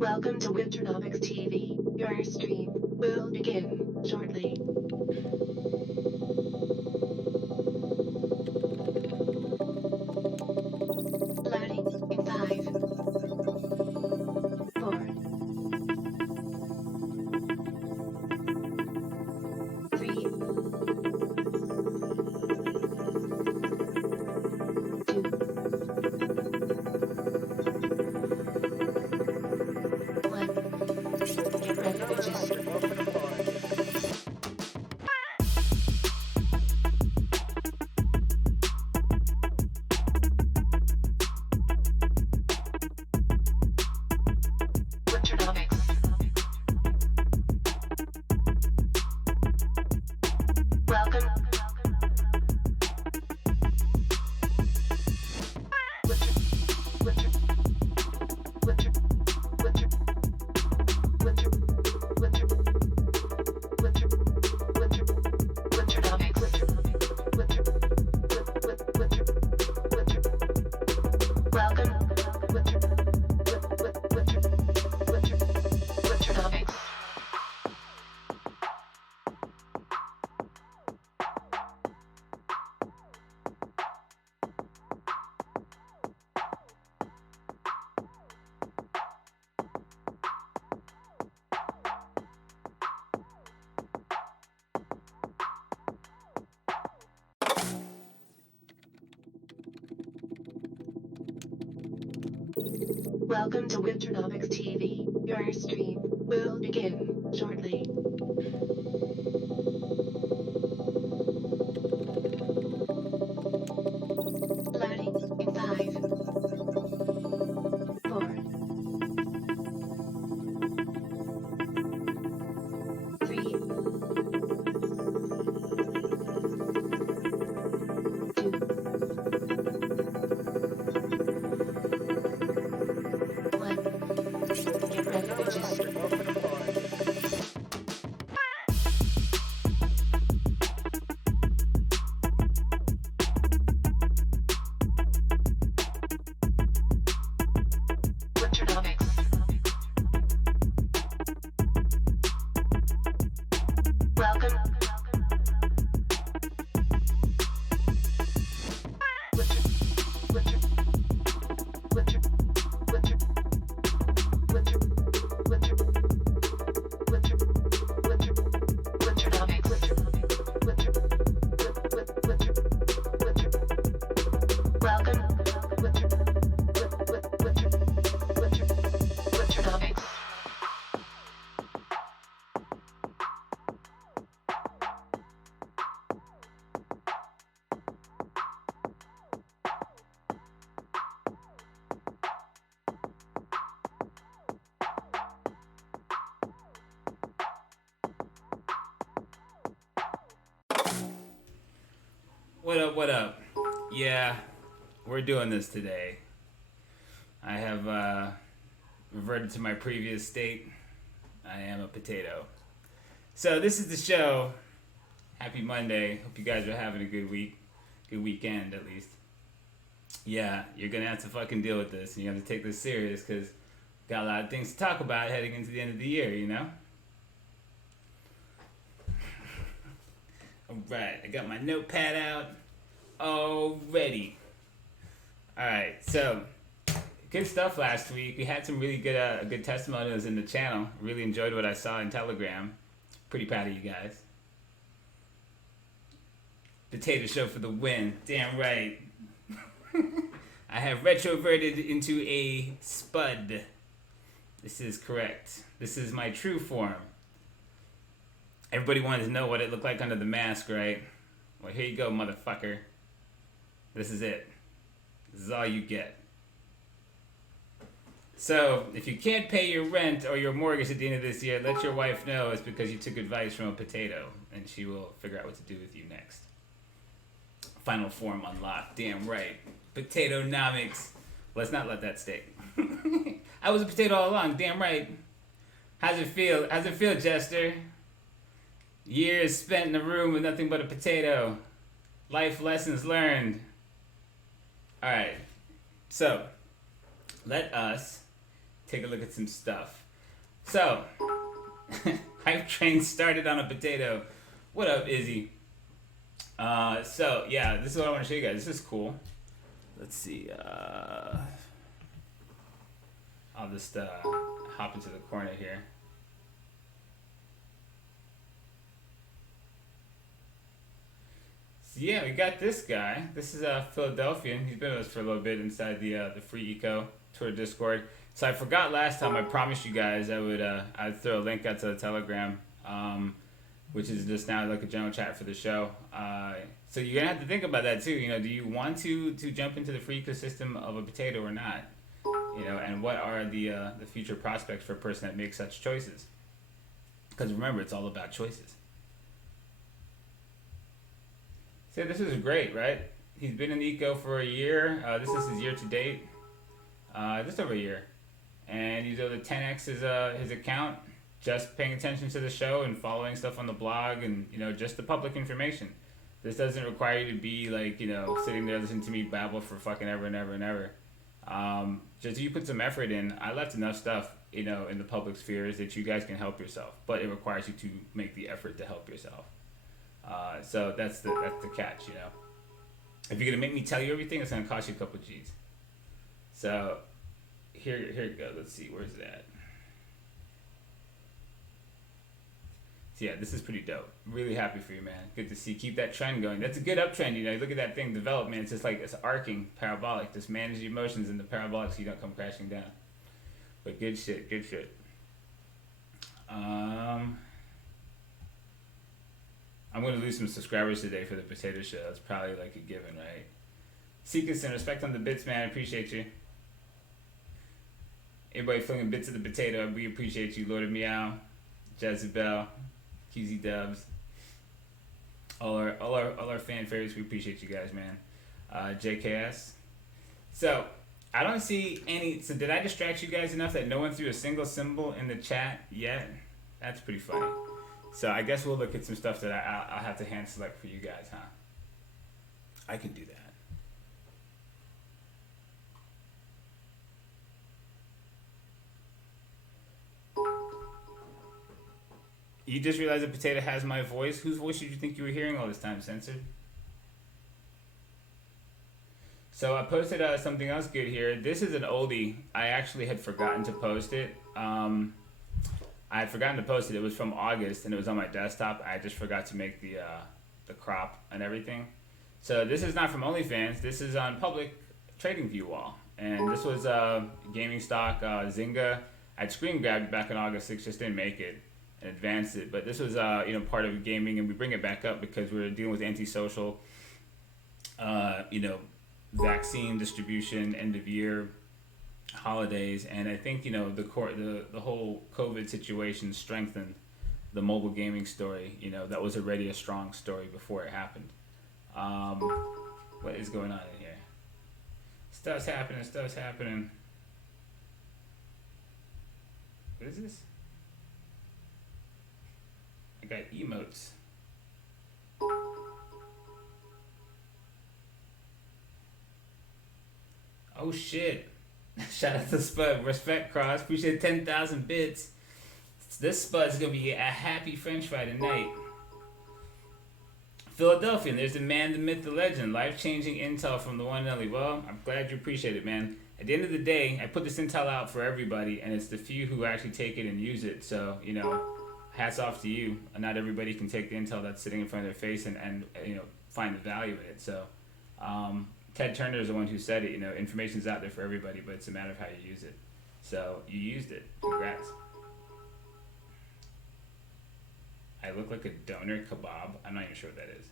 Welcome to Winternomics.eth. Your stream will begin shortly. Loading in 5, 4, 3, 2, 1. Get ready, bitches. Winternomics. Welcome. Welcome to Winternomics.eth. Your stream will begin shortly. Loading in 5, 4, 3, 2, 1. Get ready, bitches. Winternomics. Welcome. What up? Yeah, we're doing this today. I have reverted to my previous state. I am a potato. So this is the show. Happy Monday. Hope you guys are having a good week. Good weekend, at least. Yeah, you're gonna have to fucking deal with this. And you have to take this serious because got a lot of things to talk about heading into the end of the year, you know? Alright, I got my notepad out. All ready. Alright, so good stuff last week. We had some really good testimonials in the channel. Really enjoyed what I saw in Telegram. Pretty proud of you guys. Potato show for the win. Damn right. I have retroverted into a spud. This is correct. This is my true form. Everybody wanted to know what it looked like under the mask, right? Well, here you go, motherfucker. This is it. This is all you get. So, if you can't pay your rent or your mortgage at the end of this year, let your wife know it's because you took advice from a potato, and she will figure out what to do with you next. Final form unlocked. Damn right. Potato Nomics. Let's not let that stick. I was a potato all along. Damn right. How's it feel? How's it feel, Jester? Years spent in a room with nothing but a potato. Life lessons learned. Alright. So, let us take a look at some stuff. So, hype train started on a potato. What up, Izzy? So yeah, this is what I want to show you guys. This is cool. Let's see. I'll just hop into the corner here. So yeah, we got this guy. This is a Philadelphian. He's been with us for a little bit inside the Free Eco Tour Discord. So I forgot last time. I promised you guys I'd throw a link out to the Telegram, which is just now like a general chat for the show. So you're gonna have to think about that too. Do you want to jump into the free ecosystem of a potato or not? And what are the future prospects for a person that makes such choices? Because remember, it's all about choices. So this is great, right? He's been in eco for a year. This is his year to date, just over a year, and he's able to 10x his account, just paying attention to the show and following stuff on the blog and just the public information. This doesn't require you to be like sitting there listening to me babble for fucking ever and ever and ever. Just you put some effort in. I left enough stuff in the public spheres that you guys can help yourself, but it requires you to make the effort to help yourself. So that's the catch. If you're gonna make me tell you everything, it's gonna cost you a couple G's. So here you go. Let's see, where's that? So yeah, this is pretty dope. Really happy for you, man. Good to see. Keep that trend going. That's a good uptrend. Look at that thing develop, man. It's just like it's arcing, parabolic. Just manage your emotions in the parabolic so you don't come crashing down. But good shit. Good shit. I'm gonna lose some subscribers today for the potato show. That's probably like a given, right? Seekers and respect on the bits, man. I appreciate you. Everybody flinging bits of the potato. We appreciate you, Lord of Meow, Jezebel, QZ Dubs, all our fan favorites. We appreciate you guys, man. JKS. So I don't see any. So did I distract you guys enough that no one threw a single symbol in the chat yet? That's pretty funny. So I guess we'll look at some stuff that I'll have to hand select for you guys, huh? I can do that. You just realized the potato has my voice? Whose voice did you think you were hearing all this time, Censored? So I posted something else good here. This is an oldie. I actually had forgotten to post it. I had forgotten to post it. It was from August, and it was on my desktop. I just forgot to make the crop and everything. So this is not from OnlyFans. This is on public trading view wall. And this was gaming stock Zynga. I'd screen grabbed it back on August 6th, just didn't make it and advanced it. But this was part of gaming, and we bring it back up because we were dealing with antisocial, vaccine distribution, end of year, holidays, and I think the whole COVID situation strengthened the mobile gaming story. That was already a strong story before it happened. What is going on in here? Stuff's happening. What is this? I got emotes. Oh shit. Shout out to Spud. Respect, Cross. Appreciate 10,000 bits. This Spud's gonna be a happy French fry tonight. Philadelphia, there's the man, the myth, the legend. Life-changing intel from the one and only. Well, I'm glad you appreciate it, man. At the end of the day, I put this intel out for everybody, and it's the few who actually take it and use it. So, hats off to you. Not everybody can take the intel that's sitting in front of their face and find the value in it. So, Ted Turner is the one who said it. Information's out there for everybody, but it's a matter of how you use it. So, you used it. Congrats. I look like a donor kebab. I'm not even sure what that is.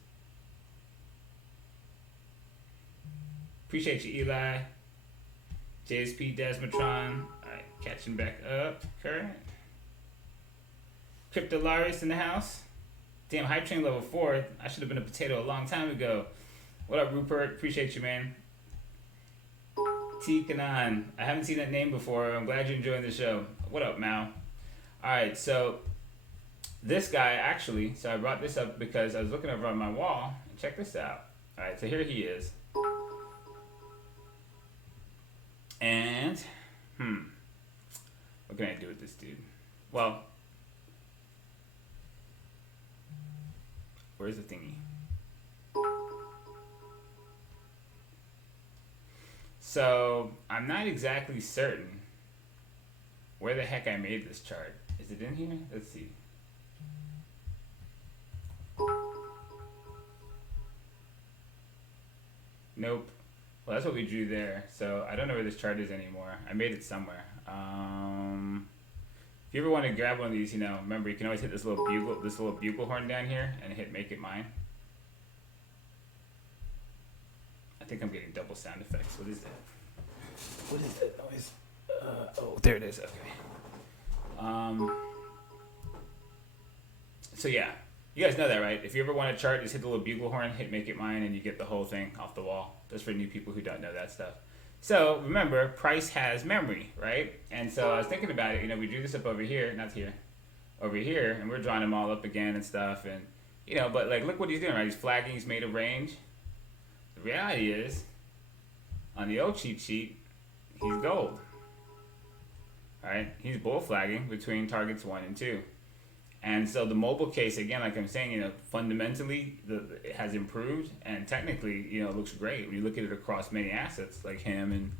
Appreciate you, Eli. JSP Desmatron. Alright, catching back up. Current. Cryptolaris in the house. Damn, hype train level 4. I should have been a potato a long time ago. What up, Rupert? Appreciate you, man. T Kanan. I haven't seen that name before. I'm glad you're enjoying the show. What up, Mal? Alright, so this guy actually, so I brought this up because I was looking over on my wall, and check this out. Alright, so here he is. And, What can I do with this dude? Well, where's the thingy? So I'm not exactly certain where the heck I made this chart. Is it in here? Let's see. Nope. Well, that's what we drew there. So I don't know where this chart is anymore. I made it somewhere. If you ever want to grab one of these, remember you can always hit this little bugle horn down here and hit make it mine. I think I'm getting double sound effects. What is that? What is that noise? Oh, there it is. Okay. So yeah, you guys know that, right? If you ever want a chart, just hit the little bugle horn, hit make it mine, and you get the whole thing off the wall. That's for new people who don't know that stuff. So remember, price has memory, right? And so I was thinking about it. We drew this up over here, not here, over here, and we're drawing them all up again and stuff. And but like, look what he's doing, right? He's flagging. He's made a range. The reality is, on the old cheat sheet, he's gold. All right, he's bull flagging between targets 1 and 2. And so the mobile case, again, like I'm saying, fundamentally it has improved, and technically, it looks great. When you look at it across many assets, like him and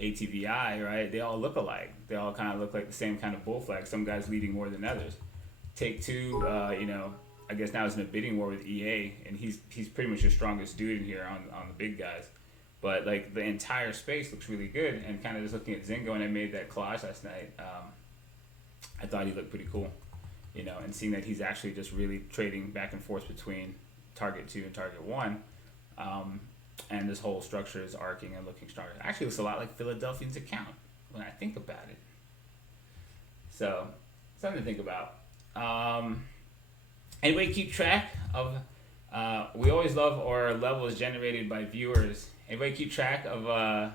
ATVI, right? They all look alike. They all kind of look like the same kind of bull flag. Some guys leading more than others. Take Two, I guess now is in a bidding war with EA, and he's pretty much the strongest dude in here on the big guys. But like the entire space looks really good, and kind of just looking at Zingo, and I made that collage last night. I thought he looked pretty cool. And seeing that he's actually just really trading back and forth between target 2 and target 1, and this whole structure is arcing and looking stronger. It actually looks a lot like Philadelphian's account when I think about it. So, something to think about. Anybody keep track of, we always love our levels generated by viewers. Anybody keep track of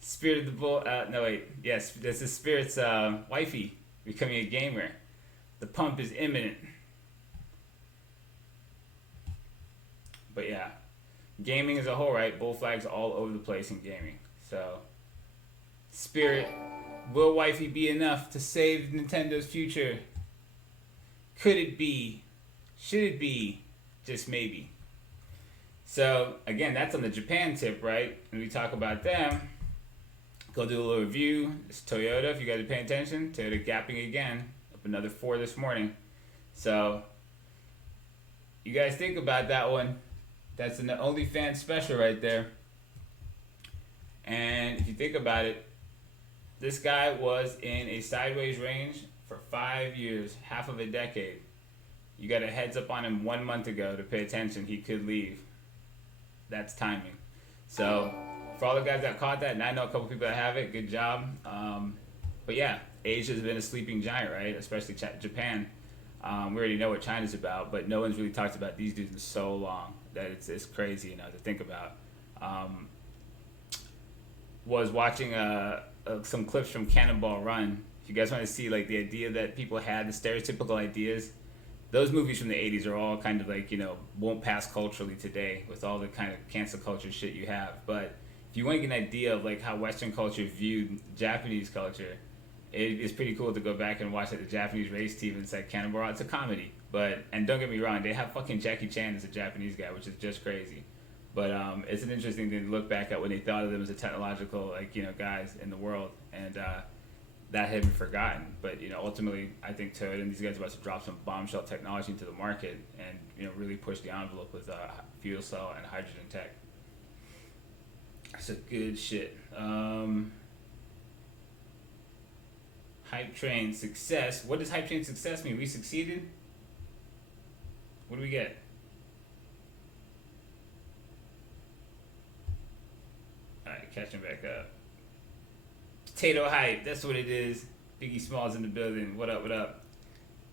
Spirit of the Bull? No, wait. Yes, this is Spirit's wifey becoming a gamer. The pump is imminent. But yeah, gaming as a whole, right? Bull flags all over the place in gaming. So, Spirit, will wifey be enough to save Nintendo's future? Could it be? Should it be? Just maybe. So, again, that's on the Japan tip, right? When we talk about them, go do a little review. It's Toyota, if you guys are paying attention. Toyota gapping again. Another 4 this morning. So you guys think about that one. That's an OnlyFans special right there. And if you think about it, this guy was in a sideways range for 5 years, half of a decade. You got a heads up on him 1 month ago to pay attention. He could leave. That's timing. So for all the guys that caught that, and I know a couple people that have it, good job. But yeah, Asia's been a sleeping giant, right? Especially Japan. We already know what China's about, but no one's really talked about these dudes in so long that it's crazy, to think about. Was watching some clips from Cannonball Run. If you guys want to see like the idea that people had, the stereotypical ideas, those movies from the 80s are all kind of like, won't pass culturally today with all the kind of cancel culture shit you have. But if you want to get an idea of like how Western culture viewed Japanese culture, it's pretty cool to go back and watch the Japanese race team and say Cannonball Run. It's a comedy, and don't get me wrong, they have fucking Jackie Chan as a Japanese guy, which is just crazy. But it's an interesting thing to look back at when they thought of them as a technological, guys in the world, and that had been forgotten. But ultimately, I think Toyota and these guys are about to drop some bombshell technology into the market and really push the envelope with fuel cell and hydrogen tech. That's a good shit. Hype train success. What does hype train success mean? We succeeded? What do we get? Alright, catching back up. Potato hype. That's what it is. Biggie Smalls in the building. What up, what up?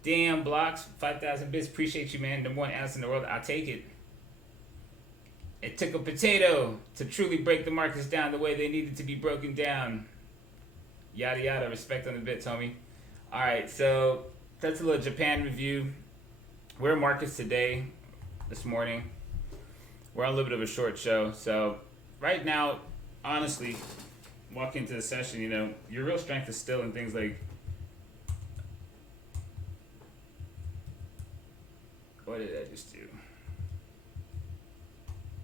Damn, Blocks. 5,000 bits. Appreciate you, man. Number 1 analyst in the world. I'll take it. It took a potato to truly break the markets down the way they needed to be broken down. Yada yada, respect on the bits, homie. Alright, so that's a little Japan review. We're in markets today, this morning. We're on a little bit of a short show. So right now, honestly, walk into the session, your real strength is still in things like, what did I just do?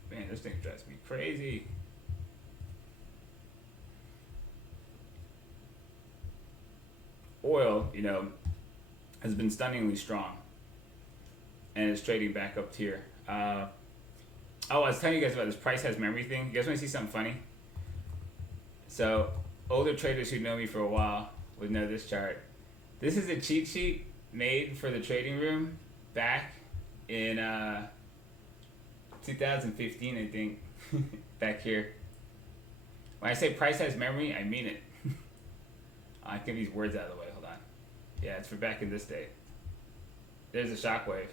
Man, this thing drives me crazy. Oil, has been stunningly strong and is trading back up here. I was telling you guys about this price has memory thing. You guys want to see something funny? So, older traders who know me for a while would know this chart. This is a cheat sheet made for the trading room back in 2015, I think, back here. When I say price has memory, I mean it. I get these words out of the way, hold on. Yeah, it's for back in this day. There's a shockwave.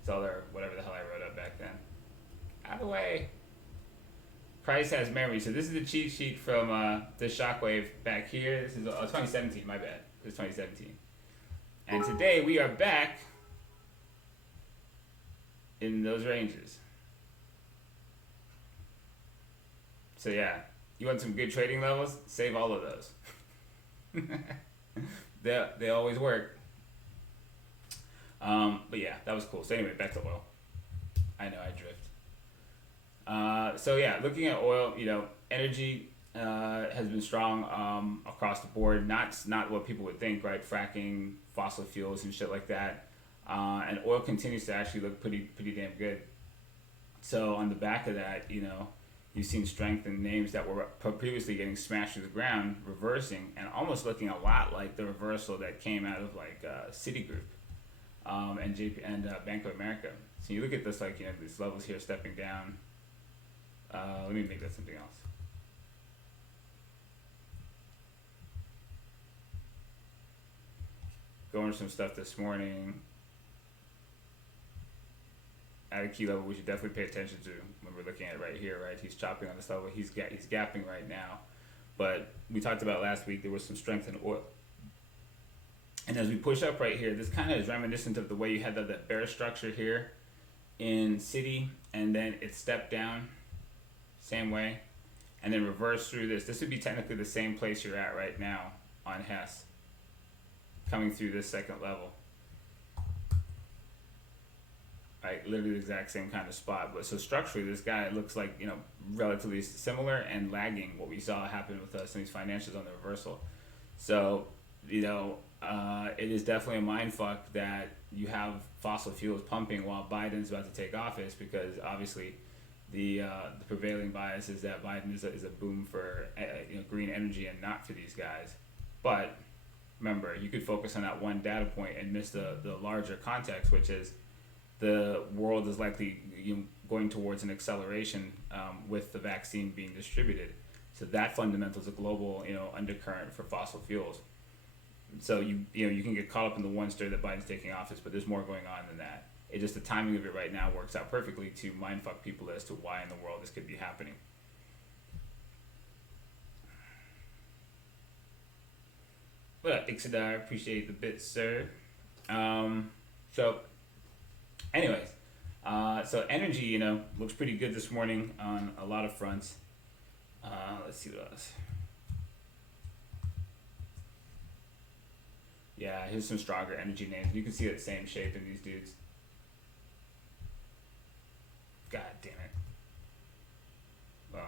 It's all there, whatever the hell I wrote up back then. Out of the way. Price has memory. So this is the cheat sheet from the shockwave back here. This is 2017, my bad. This is 2017. And today we are back in those ranges. So yeah, you want some good trading levels? Save all of those. They always work. But yeah, that was cool. So anyway, back to oil. I know I drift. So yeah, looking at oil, energy has been strong across the board. Not what people would think, right? Fracking, fossil fuels, and shit like that. And oil continues to actually look pretty damn good. So on the back of that, you've seen strength in names that were previously getting smashed to the ground, reversing, and almost looking a lot like the reversal that came out of like Citigroup and Bank of America. So you look at this, like, these levels here stepping down. Let me make that something else. Going over some stuff this morning at a key level we should definitely pay attention to when we're looking at it right here, right? He's chopping on this level. He's gapping right now. But we talked about last week there was some strength in oil. And as we push up right here, this kind of is reminiscent of the way you had that bear structure here in Citi, and then it stepped down, same way, and then reversed through this. This would be technically the same place you're at right now on Hess, coming through this second level. Right, literally the exact same kind of spot. But so structurally, this guy looks like, relatively similar and lagging what we saw happen with some of these financials on the reversal. So, it is definitely a mindfuck that you have fossil fuels pumping while Biden's about to take office, because obviously the prevailing bias is that Biden is a boom for green energy and not for these guys. But remember, you could focus on that one data point and miss the larger context, which is the world is likely going towards an acceleration with the vaccine being distributed. So that fundamental is a global undercurrent for fossil fuels. So you can get caught up in the one story that Biden's taking office, but there's more going on than that. It just, the timing of it right now works out perfectly to mindfuck people as to why in the world this could be happening. What up, Ixadar? Appreciate the bit, sir. So anyways, so energy, looks pretty good this morning on a lot of fronts. Let's see what else. Yeah, here's some stronger energy names. You can see that same shape in these dudes. God damn it. Well.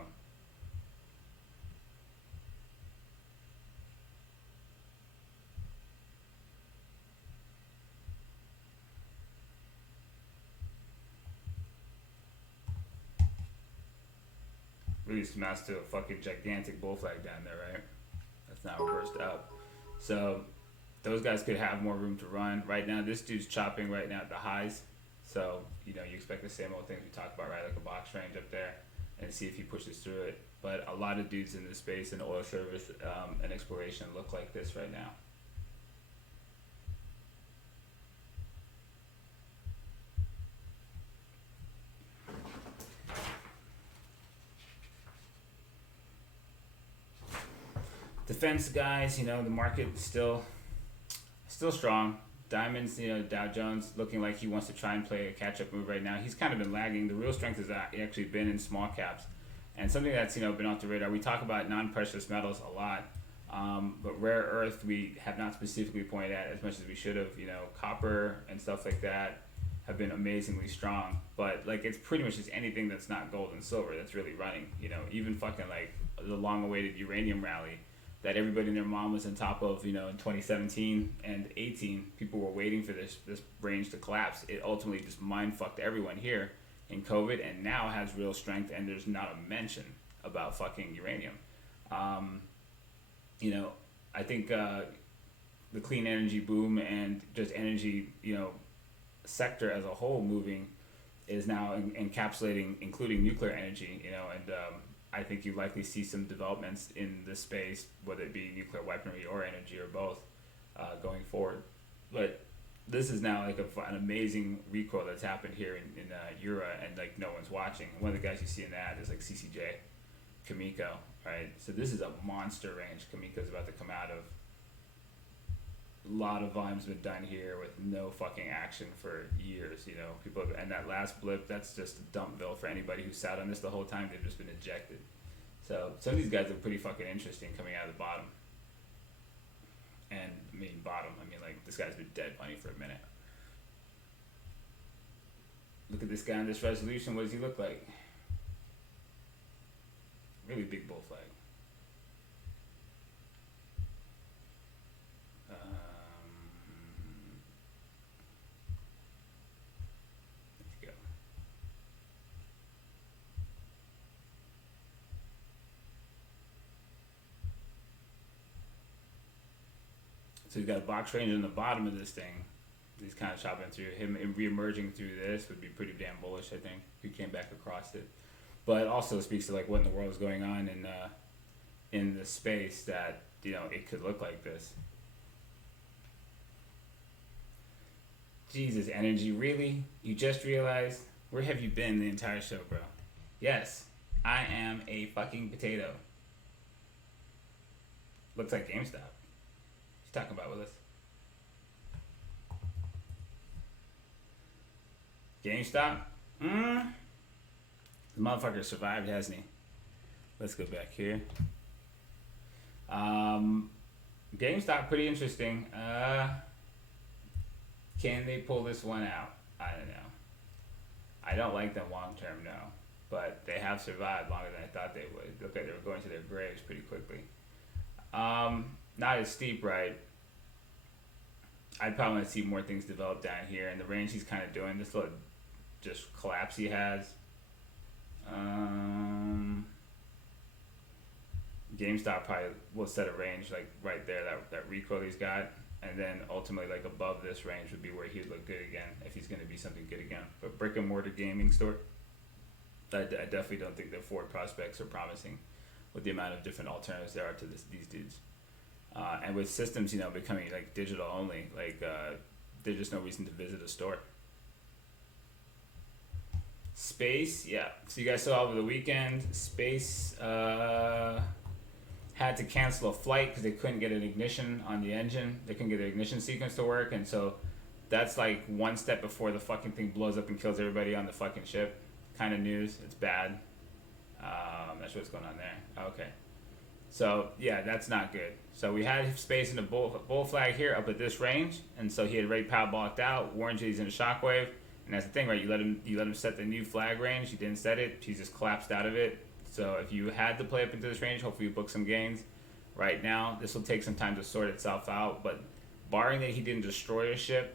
Really smashed to a fucking gigantic bull flag down there, right? That's now reversed up. So those guys could have more room to run. Right now, this dude's chopping right now at the highs. So, you expect the same old things we talked about, right? Like a box range up there, and see if he pushes through it. But a lot of dudes in this space in oil service and exploration look like this right now. Defense guys, the market's still strong. Diamonds, Dow Jones looking like he wants to try and play a catch-up move right now. He's kind of been lagging. The real strength has actually been in small caps, And something that's been off the radar. We talk about non-precious metals a lot, but rare earth we have not specifically pointed at as much as we should have. Copper and stuff like that have been amazingly strong. But like it's pretty much just anything that's not gold and silver that's really running. Even fucking like the long-awaited uranium rally that everybody and their mom was on top of, in 2017 and 18, people were waiting for this range to collapse. It ultimately just mind fucked everyone here in COVID, and now has real strength, and there's not a mention about fucking uranium. I think the clean energy boom and just energy, sector as a whole moving is now encapsulating, including nuclear energy, and I think you likely see some developments in this space, whether it be nuclear weaponry or energy or both, going forward. But this is now like an amazing recoil that's happened here in Eura, and like no one's watching. One of the guys you see in that is like CCJ, Kamiko, right? So this is a monster range Kamiko's about to come out of. A lot of volume's been done here with no fucking action for years, people, and that last blip, that's just a dumpville for anybody who sat on this the whole time. They've just been ejected. So some of these guys are pretty fucking interesting coming out of the bottom. And bottom, like this guy's been dead money for a minute. Look at this guy on this resolution. What does he look like? Really big bull flag. So he's got a box range on the bottom of this thing. He's kind of chopping through. Him re-emerging through this would be pretty damn bullish, I think, if he came back across it. But it also speaks to like what in the world is going on in the space that it could look like this. Jesus, energy, really? You just realized? Where have you been the entire show, bro? Yes, I am a fucking potato. Looks like GameStop. Talking about with us. GameStop? The motherfucker survived, hasn't he? Let's go back here. GameStop, pretty interesting. Can they pull this one out? I don't know. I don't like them long term, no. But they have survived longer than I thought they would. Look like they were going to their graves pretty quickly. Not as steep, right? I'd probably want to see more things develop down here, and the range he's kind of doing, this little just collapse he has. GameStop probably will set a range like right there, that recoil he's got, and then ultimately like above this range would be where he'd look good again if he's going to be something good again. But brick and mortar gaming store, I definitely don't think the forward prospects are promising with the amount of different alternatives there are to these dudes. And with systems, becoming like digital only, like there's just no reason to visit a store. Space, yeah. So you guys saw over the weekend, Space had to cancel a flight because they couldn't get an ignition on the engine. They couldn't get the ignition sequence to work, and so that's like one step before the fucking thing blows up and kills everybody on the fucking ship. Kind of news. It's bad. That's what's going on there. Okay. So, yeah, that's not good. So we had Space in a bull flag here up at this range, and so he had already power blocked out, warned you he's in a shockwave, and that's the thing, right? You let him set the new flag range, he didn't set it, he just collapsed out of it. So if you had to play up into this range, hopefully you book some gains. Right now, this will take some time to sort itself out, but barring that he didn't destroy a ship,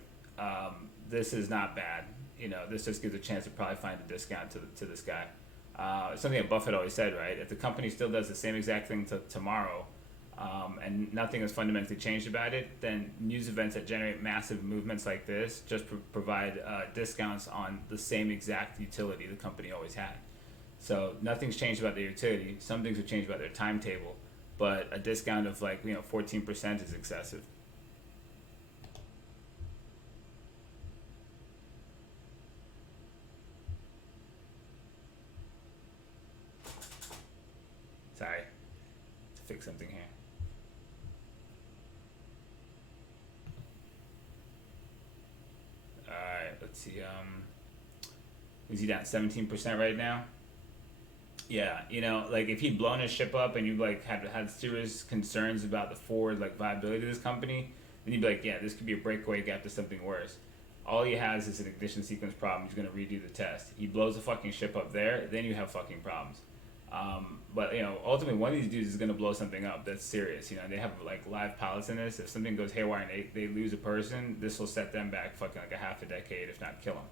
this is not bad. This just gives a chance to probably find a discount to this guy. Something that Buffett always said, right? If the company still does the same exact thing tomorrow, and nothing has fundamentally changed about it, then news events that generate massive movements like this just provide discounts on the same exact utility the company always had. So nothing's changed about their utility. Some things have changed about their timetable, but a discount of 14% is excessive. Sorry, to fix something here. Alright, let's see. Is he down 17% right now? Yeah, like if he'd blown his ship up and you like had serious concerns about the forward like viability of this company, then you'd be like, yeah, this could be a breakaway gap to something worse. All he has is an ignition sequence problem. He's gonna redo the test. He blows the fucking ship up there, then you have fucking problems. But ultimately, one of these dudes is gonna blow something up that's serious. They have like live pilots in this. If something goes haywire and they lose a person, this will set them back fucking like a half a decade, if not kill them.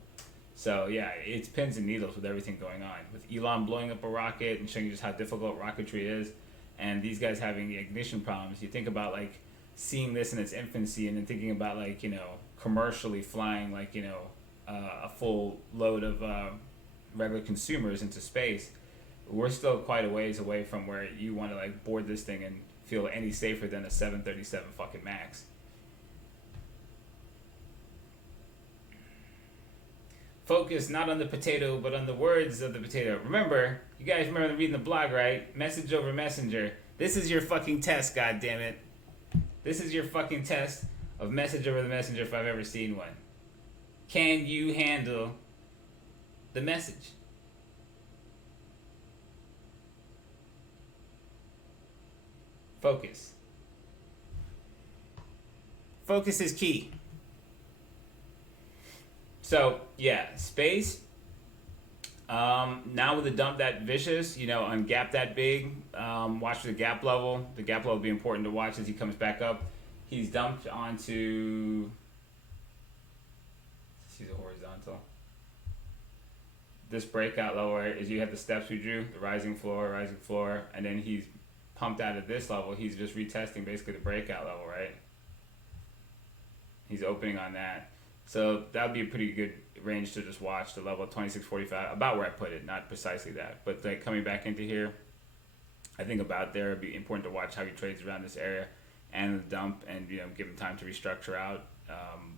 So yeah, it's pins and needles with everything going on. With Elon blowing up a rocket and showing you just how difficult rocketry is, and these guys having the ignition problems. You think about like seeing this in its infancy, and then thinking about like commercially flying like a full load of regular consumers into space. We're still quite a ways away from where you want to like board this thing and feel any safer than a 737 fucking Max. Focus not on the potato, but on the words of the potato. Remember, you guys remember reading the blog, right? Message over messenger. This is your fucking test, goddammit. This is your fucking test of message over the messenger if I've ever seen one. Can you handle the message? Focus. Focus is key. So, yeah, space. Now with the dump that vicious, on gap that big, watch for the gap level. The gap level will be important to watch as he comes back up. He's dumped onto. He's a horizontal. This breakout level is you have the steps we drew, the rising floor, and then he's pumped out at this level. He's just retesting basically the breakout level, right? He's opening on that. So that would be a pretty good range to just watch, the level of 2645, about where I put it, not precisely that. But like coming back into here, I think about there, it'd be important to watch how he trades around this area and the dump and, give him time to restructure out.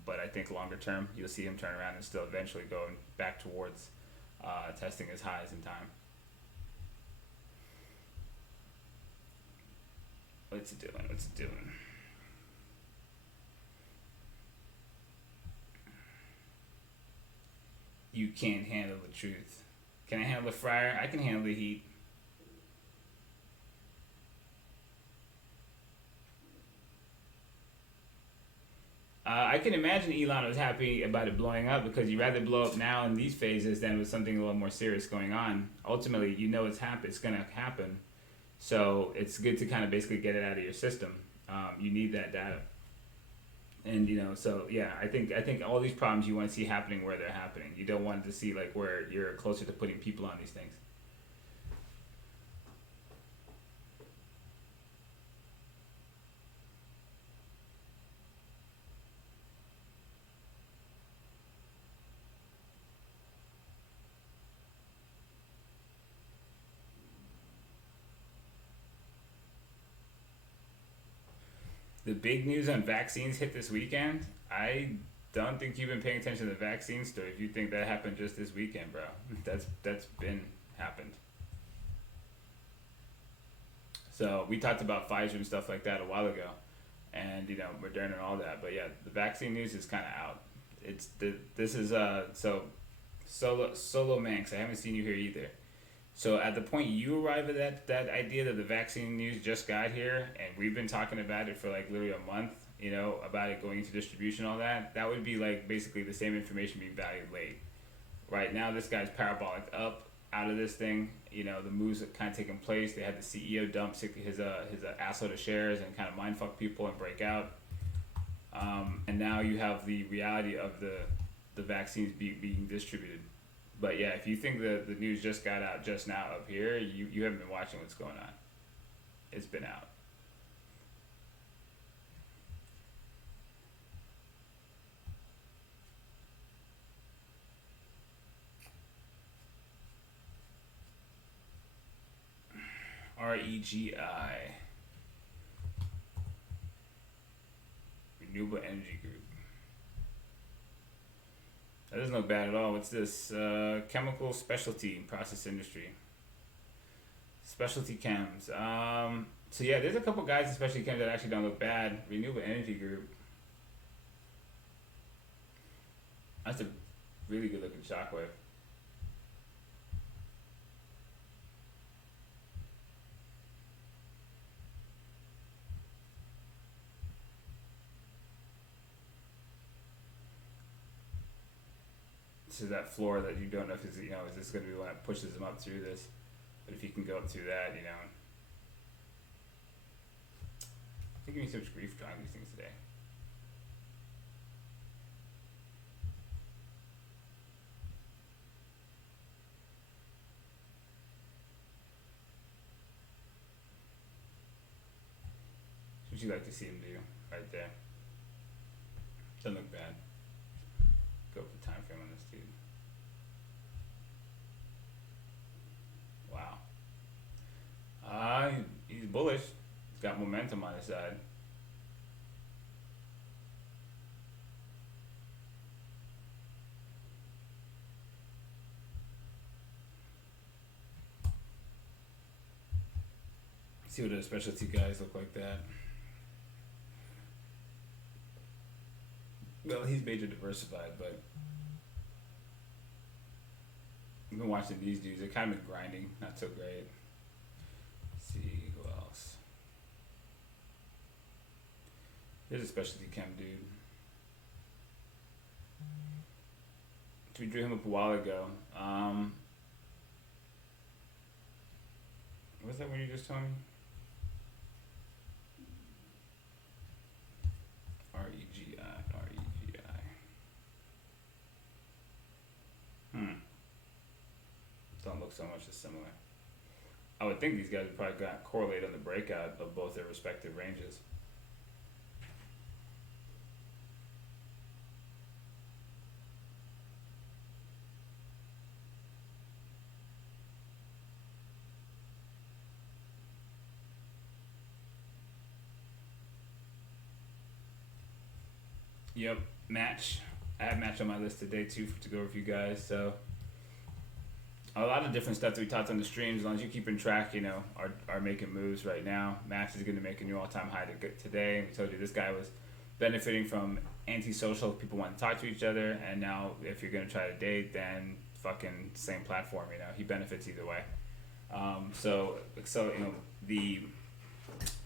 But I think longer term, you'll see him turn around and still eventually going back towards testing his highs in time. What's it doing? You can't handle the truth. Can I handle the fryer? I can handle the heat. I can imagine Elon was happy about it blowing up because you'd rather blow up now in these phases than with something a little more serious going on. Ultimately, it's going to happen. So it's good to kind of basically get it out of your system. You need that data. And so yeah, I think all these problems you want to see happening where they're happening. You don't want to see like where you're closer to putting people on these things. The big news on vaccines hit this weekend. I don't think you've been paying attention to the vaccine story if you think that happened just this weekend, bro. That's been happened. So we talked about Pfizer and stuff like that a while ago, and Moderna and all that. But yeah, the vaccine news is kind of out. This is so solo Manx. I haven't seen you here either. So at the point you arrive at that idea that the vaccine news just got here, and we've been talking about it for like literally a month, about it going into distribution, all that, that would be like basically the same information being valued late. Right now, this guy's parabolic up out of this thing. The moves that kind of taken place. They had the CEO dump his asshole to shares and kind of mindfuck people and break out. And now you have the reality of the vaccines being distributed. But yeah, if you think the news just got out just now up here, you haven't been watching what's going on. It's been out. REGI. Renewable Energy Group. That doesn't look bad at all. What's this? Chemical specialty process industry. Specialty chems. So yeah, there's a couple guys in specialty chems that actually don't look bad. Renewable Energy Group. That's a really good looking shockwave. to that floor that you don't know if is this going to be one that pushes him up through this. But if he can go up through that, I think give me so much grief drawing these things today. What you like to see him do right there. Doesn't look bad. Go up the time frame on this dude. Wow. He's bullish. He's got momentum on his side. See what other specialty guys look like that. Well, he's major diversified, but I've been watching these dudes. They're kind of been grinding, not so great. Let's see who else. Here's a specialty chem dude. We drew him up a while ago. What's that one you just told me? REGI. Don't look so much as similar. I would think these guys would probably correlate on the breakout of both their respective ranges. Yep, match. I have match on my list today too to go with you guys. So a lot of different stuff that we talked on the streams. As long as you're keeping track, are making moves right now. Match is going to make a new all-time high today. We told you this guy was benefiting from antisocial. People want to talk to each other, and now if you're going to try to date, then fucking same platform. He benefits either way. So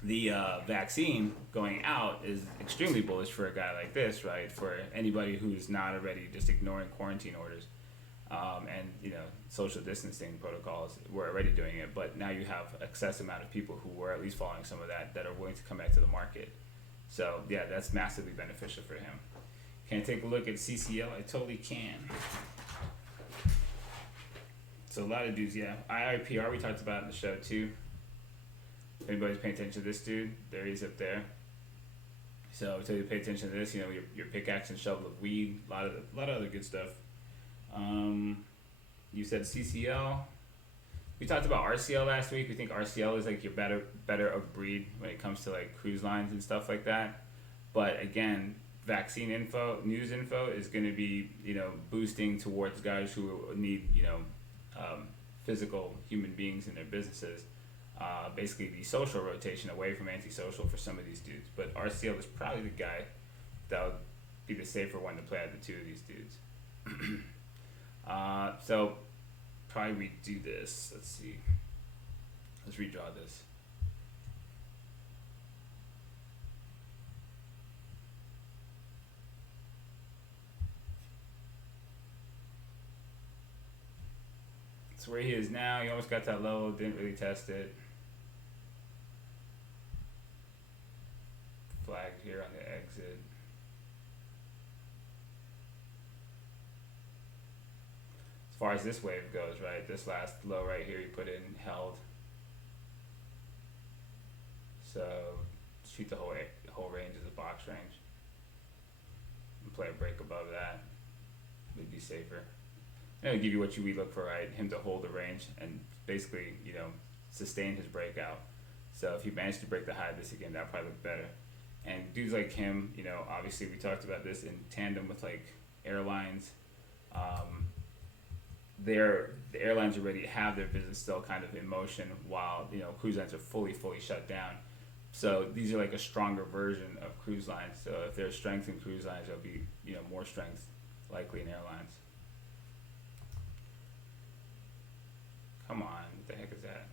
the vaccine going out is extremely bullish for a guy like this, right? For anybody who's not already just ignoring quarantine orders, and social distancing protocols. We're already doing it, but now you have excess amount of people who were at least following some of that are willing to come back to the market. So yeah, that's massively beneficial for him. Can I take a look at CCL? I totally can. So a lot of dudes, yeah. IIPR we talked about in the show too. If anybody's paying attention to this dude, there he is up there. So I tell you to pay attention to this. Your pickaxe and shovel of weed, a lot of other good stuff. You said CCL. We talked about RCL last week. We think RCL is like your better of breed when it comes to like cruise lines and stuff like that. But again, vaccine info, news info is going to be boosting towards guys who need physical human beings in their businesses. Basically the social rotation away from antisocial for some of these dudes. But RCL is probably the guy that would be the safer one to play out of the two of these dudes. So probably we do this. Let's see. Let's redraw this. So where he is now, he almost got that level, didn't really test it. Flagged here on the exit. As far as this wave goes, right, this last low right here you put in held. So treat the whole range as a box range and play a break above that. Would be safer. And it'll give you what we look for, right? Him to hold the range and basically, sustain his breakout. So if he managed to break the high of this again, that'll probably look better. And dudes like him, obviously we talked about this in tandem with like airlines. The airlines already have their business still kind of in motion while cruise lines are fully shut down. So these are like a stronger version of cruise lines. So if there's strength in cruise lines, there'll be more strength likely in airlines. Come on, what the heck is that?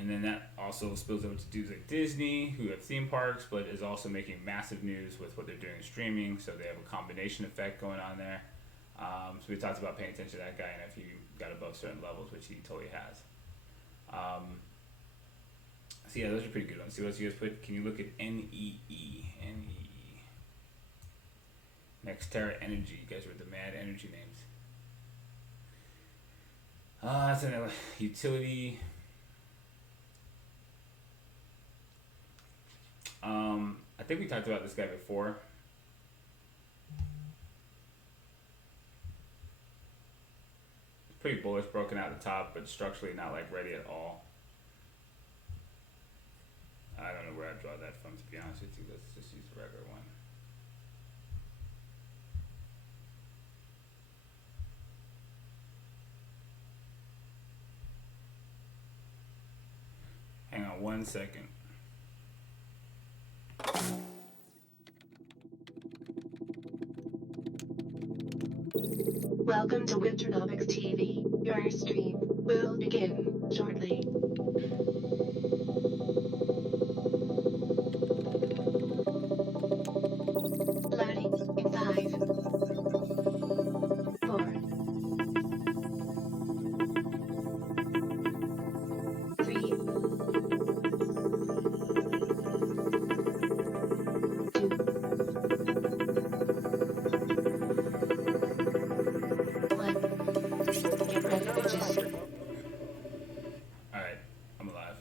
And then that also spills over to dudes like Disney, who have theme parks, but is also making massive news with what they're doing in streaming. So they have a combination effect going on there. So we talked about paying attention to that guy, and if he got above certain levels, which he totally has. So yeah, those are pretty good ones. See what else you guys put? Can you look at NEE? NEE. Nextera Energy. You guys were the mad energy names. That's another utility. I think we talked about this guy before. It's pretty bullish, broken out the top, but structurally not like ready at all. I don't know where I'd draw that from, to be honest with you. Let's just use the regular one. Hang on 1 second. Welcome to Winternomics.eth. Your stream will begin shortly. Loading in 5, 4, 3, 2, 1. Get ready, bitches. Alright, I'm alive.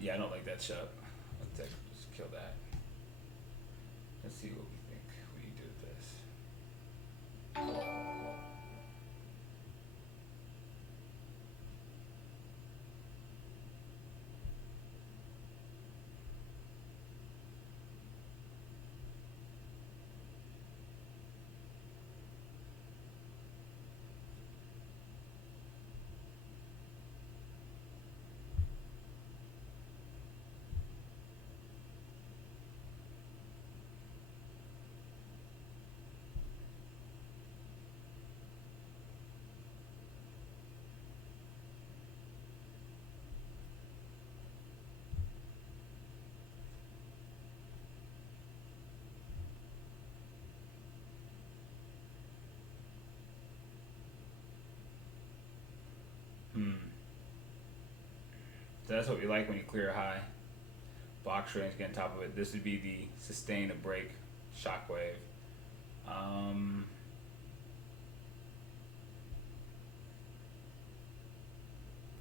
Yeah, I don't like that shot. Let's just kill that. Let's see what we think. What do you do with this? So that's what we like when you clear a high. Box range, get on top of it. This would be the sustain a break shockwave.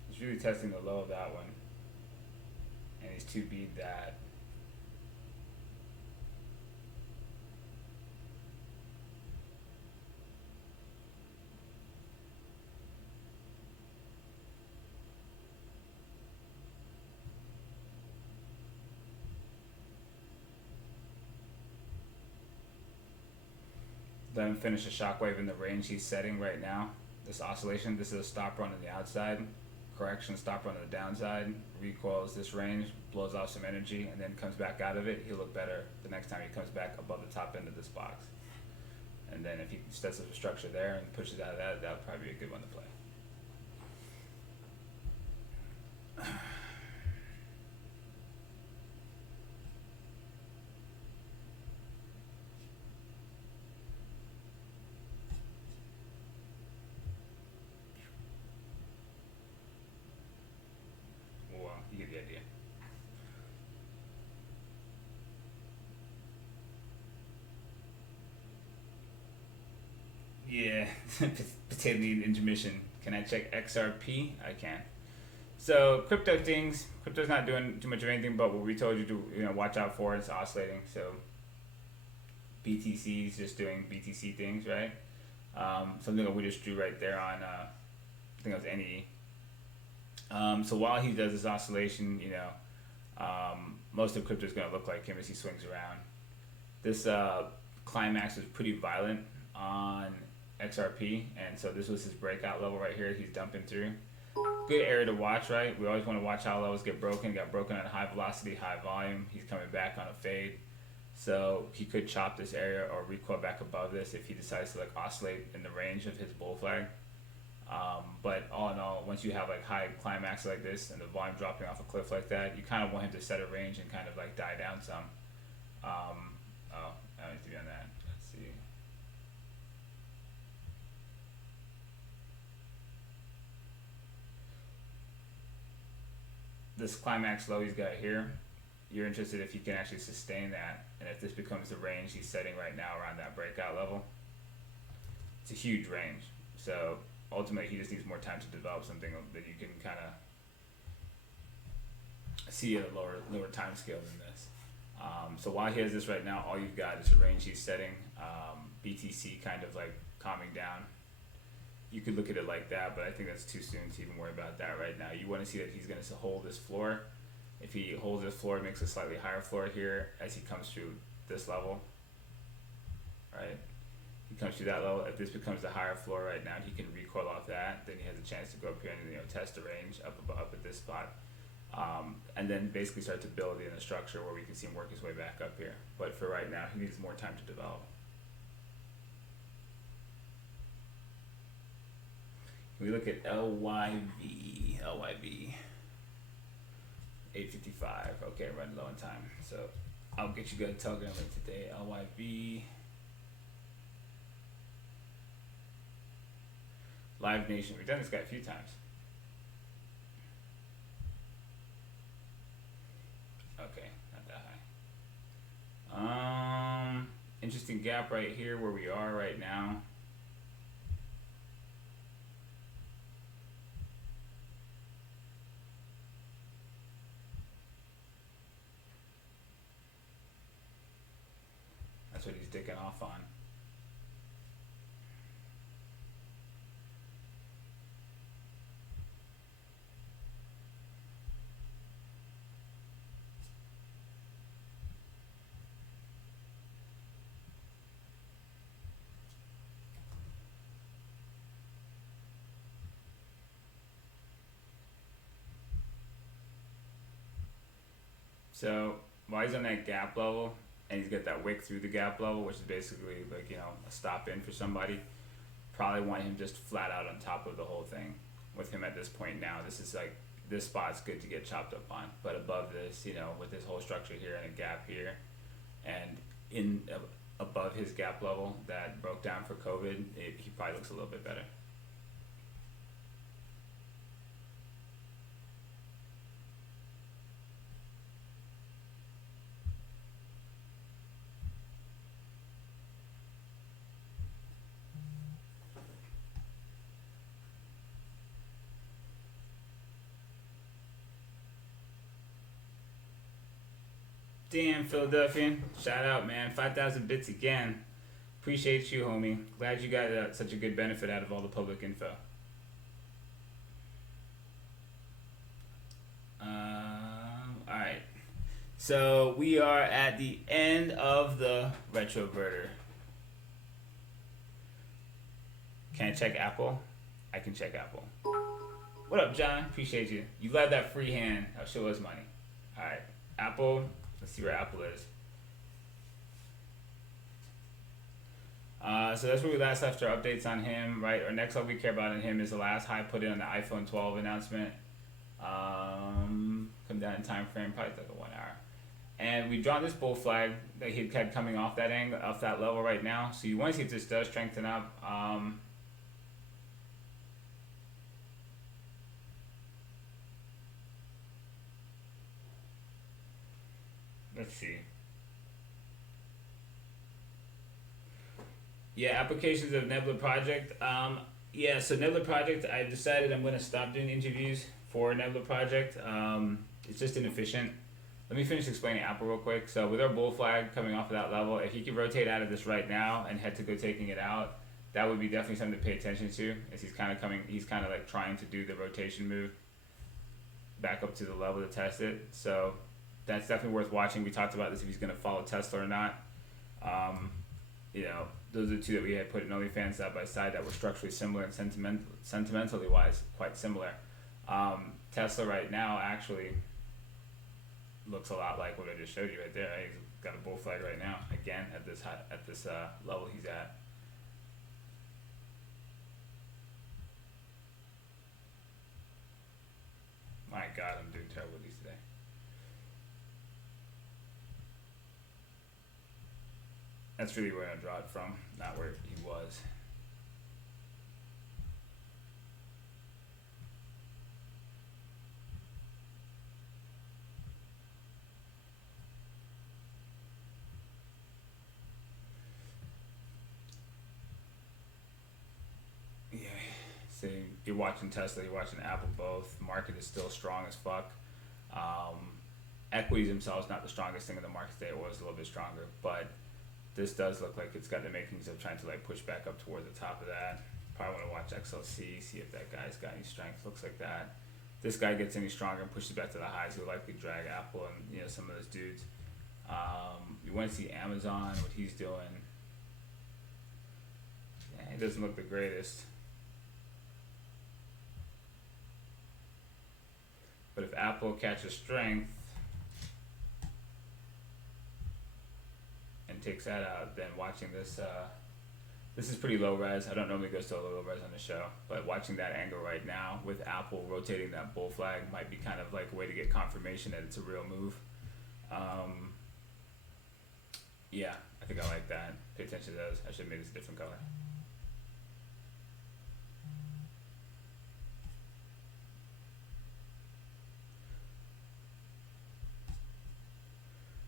He's really testing the low of that one. And he's 2B'd that. Then finish a shockwave in the range he's setting right now. This oscillation, this is a stop run on the outside, correction, stop run on the downside, recoils this range, blows off some energy, and then comes back out of it. He'll look better the next time he comes back above the top end of this box. And then if he sets up a structure there and pushes out of that, that'll probably be a good one to play. Well, you get the idea. Yeah, potato need intermission. Can I check XRP? I can. So crypto things, crypto's not doing too much of anything but what we told you to watch out for. It's oscillating. So BTC is just doing BTC things, right? Something that we just drew right there on I think it was NE. So while he does this oscillation, most of crypto is going to look like him as he swings around. This climax is pretty violent on XRP, and so this was his breakout level right here. He's dumping through. Good area to watch, right? We always want to watch how levels get broken. Got broken at high velocity, high volume. He's coming back on a fade. So he could chop this area or recoil back above this if he decides to oscillate in the range of his bull flag. But all in all, once you have like high climax like this and the volume dropping off a cliff like that, you kind of want him to set a range and kind of like die down some. Oh, I need to be on that. Let's see. This climax low he's got here, you're interested if he can actually sustain that, and if this becomes the range he's setting right now around that breakout level. It's a huge range, so ultimately he just needs more time to develop something that you can kind of see at a lower time scale than this. So while he has this right now, all you've got is the range he's setting, BTC kind of like calming down. You could look at it like that, but I think that's too soon to even worry about that right now. You want to see that he's going to hold this floor. If he holds this floor, makes a slightly higher floor here as he comes through this level, right? He comes through that level. If this becomes the higher floor right now, he can recoil off that. Then he has a chance to go up here and test the range up at this spot, and then basically start to build in a structure where we can see him work his way back up here. But for right now, he needs more time to develop. We look at LYV, 855. Okay, running low on time, so I'll get you guys a Telegram link today. LYV. Live Nation. We've done this guy a few times. Okay, not that high. Interesting gap right here where we are right now. That's what he's dicking off on. So while he's on that gap level, and he's got that wick through the gap level, which is basically like, a stop in for somebody, probably want him just flat out on top of the whole thing with him at this point now. This is like, this spot's good to get chopped up on, but above this, with this whole structure here and a gap here, and above his gap level that broke down for COVID, he probably looks a little bit better. Damn, Philadelphia. Shout out, man. 5,000 bits again. Appreciate you, homie. Glad you got such a good benefit out of all the public info. Alright. So we are at the end of the Retroverter. Can I check Apple? I can check Apple. What up, John? Appreciate you. You love that free hand. I'll show us money. Alright. Apple. Let's see where Apple is. So that's where we last left our updates on him, right? Our next one we care about on him is the last high put in on the iPhone 12 announcement. Come down in time frame, probably like a 1 hour. And we've drawn this bull flag that he had coming off that angle, off that level right now. So you want to see if this does strengthen up. Let's see. Yeah, applications of Nebula Project. Yeah, so Nebula Project, I've decided I'm going to stop doing interviews for Nebula Project. It's just inefficient. Let me finish explaining Apple real quick. So with our bull flag coming off of that level, if he could rotate out of this right now and head to go taking it out, that would be definitely something to pay attention to, as he's kind of like trying to do the rotation move back up to the level to test it. So that's definitely worth watching. We talked about this, if he's going to follow Tesla or not. Those are the two that we had put in OnlyFans side by side that were structurally similar and sentimentally wise quite similar. Tesla right now actually looks a lot like what I just showed you right there. He's got a bull flag right now again at this level he's at. god, I'm doing terrible with these today. That's really where I draw it from, not where he was. Yeah, so you're watching Tesla, you're watching Apple both. The market is still strong as fuck. Equities themselves not the strongest thing in the market today. It was a little bit stronger, but this does look like it's got the makings of trying to like push back up toward the top of that. Probably want to watch XLC, see if that guy's got any strength. Looks like that. This guy gets any stronger and pushes back to the highs, he'll likely drag Apple and some of those dudes. You want to see Amazon, what he's doing. Yeah, he doesn't look the greatest. But if Apple catches strength and takes that out, then watching this, this is pretty low res. I don't normally go so low res on the show, but watching that angle right now with Apple rotating that bull flag might be kind of like a way to get confirmation that it's a real move. Yeah, I think I like that. Pay attention to those. I should have made this a different color.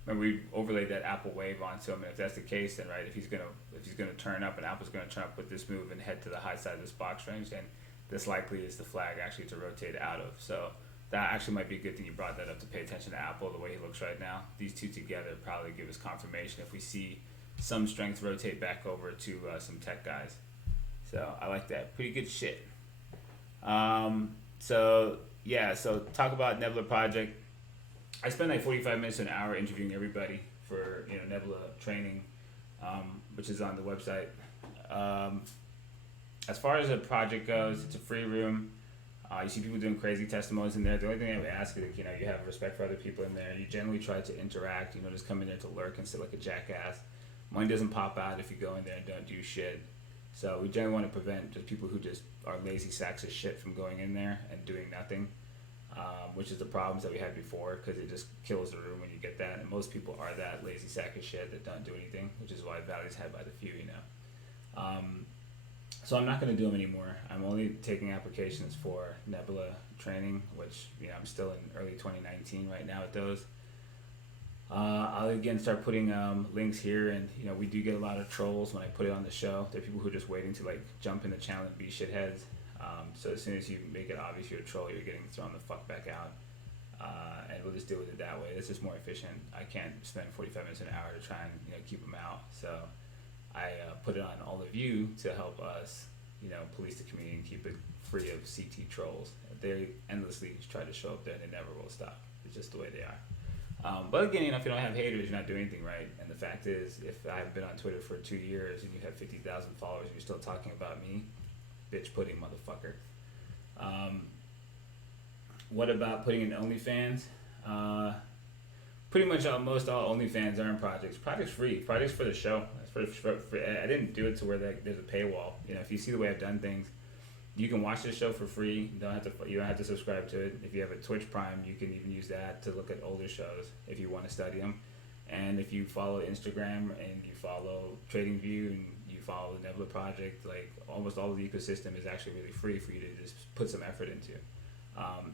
And we overlaid that Apple wave onto him, and if that's the case, then right, if he's gonna turn up, and Apple's gonna turn up with this move and head to the high side of this box range, then this likely is the flag actually to rotate out of. So that actually might be a good thing you brought that up, to pay attention to Apple the way he looks right now. These two together probably give us confirmation if we see some strength rotate back over to some tech guys. So I like that. Pretty good shit. So talk about Nebula Project. I spent like 45 minutes to an hour interviewing everybody for Nebula training, which is on the website. As far as the project goes, it's a free room. You see people doing crazy testimonies in there. The only thing I would ask is that you have respect for other people in there. You generally try to interact. Just come in there to lurk and sit like a jackass. Money doesn't pop out if you go in there and don't do shit. So we generally want to prevent just people who just are lazy sacks of shit from going in there and doing nothing. Which is the problems that we had before, because it just kills the room when you get that, and most people are that lazy sack of shit that don't do anything, which is why Valley's had by the few, So I'm not going to do them anymore. I'm only taking applications for Nebula training, which I'm still in early 2019 right now with those. I'll again start putting links here, and we do get a lot of trolls when I put it on the show. There are people who are just waiting to like jump in the channel and be shitheads. So as soon as you make it obvious you're a troll, you're getting thrown the fuck back out, and we'll just deal with it that way. It's just more efficient. I can't spend 45 minutes an hour to try and keep them out. So I put it on all of you to help us, police the community and keep it free of CT trolls. They endlessly try to show up there and they never will stop. It's just the way they are. But again, if you don't have haters, you're not doing anything right. And the fact is, if I haven't been on Twitter for 2 years and you have 50,000 followers and you're still talking about me, bitch pudding, motherfucker. What about putting in OnlyFans? Pretty much most all OnlyFans are in projects. Project's free. Project's for the show. It's for I didn't do it to where there's a paywall. If you see the way I've done things, you can watch the show for free. You don't have to subscribe to it. If you have a Twitch Prime, you can even use that to look at older shows if you want to study them. And if you follow Instagram and you follow TradingView and you follow the Nebula Project, like almost all of the ecosystem is actually really free for you to just put some effort into.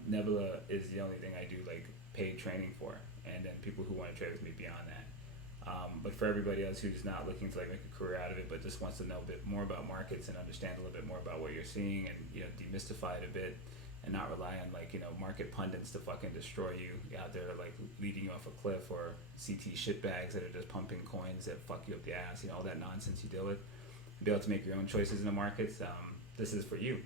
Nebula is the only thing I do like paid training for, and then people who want to trade with me beyond that. But for everybody else who's not looking to like make a career out of it, but just wants to know a bit more about markets and understand a little bit more about what you're seeing, and demystify it a bit, and not rely on like market pundits to fucking destroy you out there, like leading you off a cliff, or CT shitbags that are just pumping coins that fuck you up the ass, all that nonsense you deal with. Be able to make your own choices in the markets. This is for you.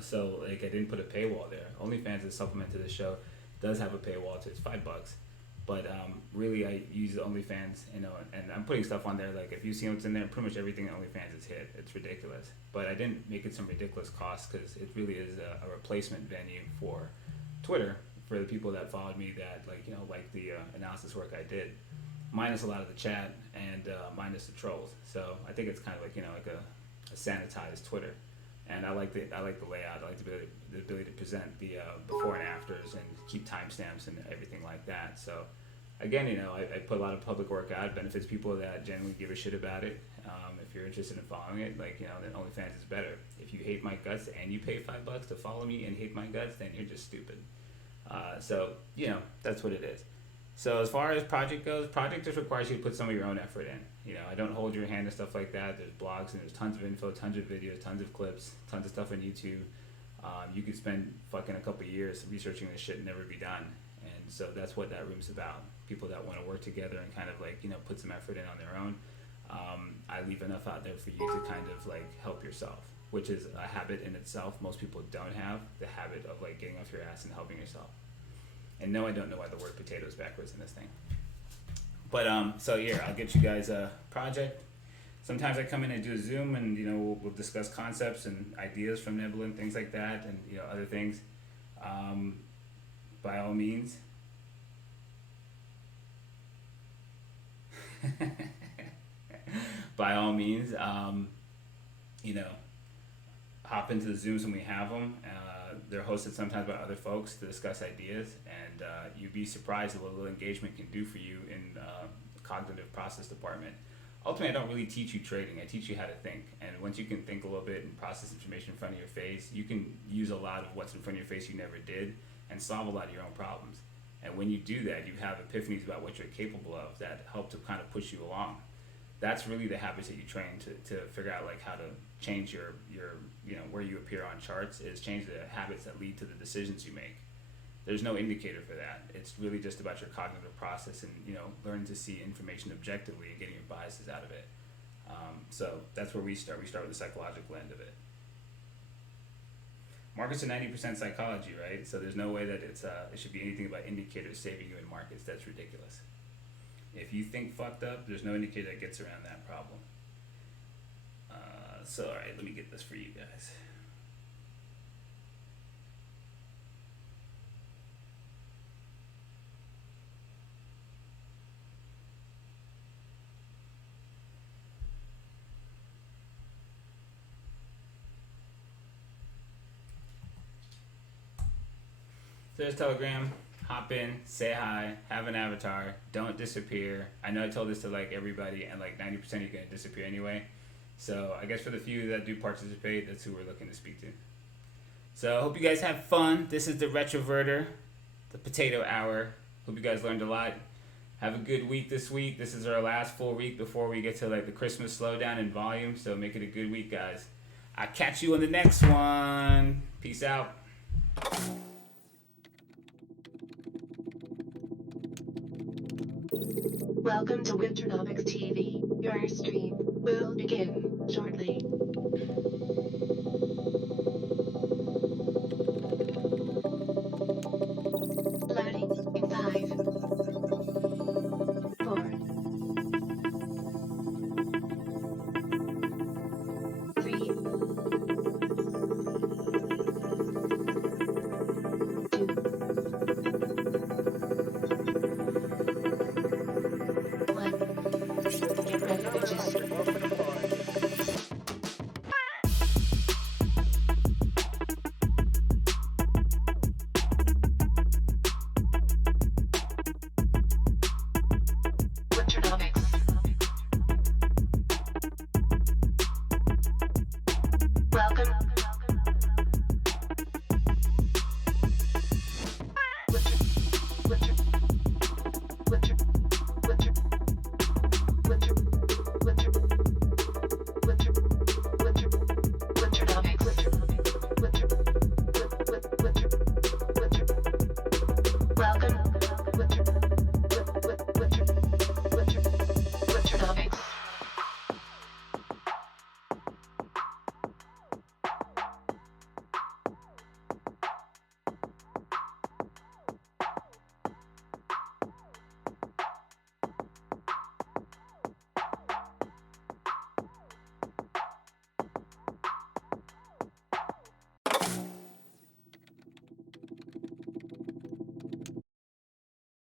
So like I didn't put a paywall there. OnlyFans is a supplement to the show. Does have a paywall, so it's $5. But really, I use the OnlyFans, and I'm putting stuff on there. Like if you see what's in there, pretty much everything on OnlyFans is hit. It's ridiculous. But I didn't make it some ridiculous cost, because it really is a replacement venue for Twitter, for the people that followed me that like the analysis work I did, minus a lot of the chat and minus the trolls. So I think it's kind of like like a sanitized Twitter. And I like the layout. I like the ability to present the before and afters and keep timestamps and everything like that. So again, I put a lot of public work out. It benefits people that genuinely give a shit about it. If you're interested in following it, then OnlyFans is better. If you hate my guts and you pay $5 to follow me and hate my guts, then you're just stupid. So that's what it is. So as far as project goes, project just requires you to put some of your own effort in. I don't hold your hand and stuff like that. There's blogs and there's tons of info, tons of videos, tons of clips, tons of stuff on YouTube. You could spend fucking a couple of years researching this shit and never be done. And so that's what that room's about. People that want to work together and kind of put some effort in on their own. I leave enough out there for you to kind of help yourself, which is a habit in itself. Most people don't have the habit of getting off your ass and helping yourself. And no, I don't know why the word potato is backwards in this thing. But so here, I'll get you guys a project. Sometimes I come in and do a Zoom, and we'll discuss concepts and ideas from Nebula and things like that, and other things. By all means. By all means, hop into the Zooms when we have them. They're hosted sometimes by other folks to discuss ideas, and you'd be surprised at what a little engagement can do for you in the cognitive process department. Ultimately, I don't really teach you trading. I teach you how to think, and once you can think a little bit and process information in front of your face, you can use a lot of what's in front of your face you never did and solve a lot of your own problems. And when you do that, you have epiphanies about what you're capable of that help to kind of push you along. That's really the habits that you train to figure out how to change your where you appear on charts, is change the habits that lead to the decisions you make. There's no indicator for that. It's really just about your cognitive process and learning to see information objectively and getting your biases out of it. So that's where we start. We start with the psychological end of it. Markets are 90% psychology, right? So there's no way that it should be anything about indicators saving you in markets. That's ridiculous. If you think fucked up, there's no indicator that gets around that problem. So, all right, let me get this for you guys. So there's Telegram. Hop in, say hi, have an avatar, don't disappear. I know I told this to everybody, and 90% are going to disappear anyway. So I guess for the few that do participate, that's who we're looking to speak to. So I hope you guys have fun. This is the Retroverter, the Potato Hour. Hope you guys learned a lot. Have a good week this week. This is our last full week before we get to the Christmas slowdown in volume. So make it a good week, guys. I'll catch you on the next one. Peace out. Welcome to Winternomics TV. Your stream will begin shortly.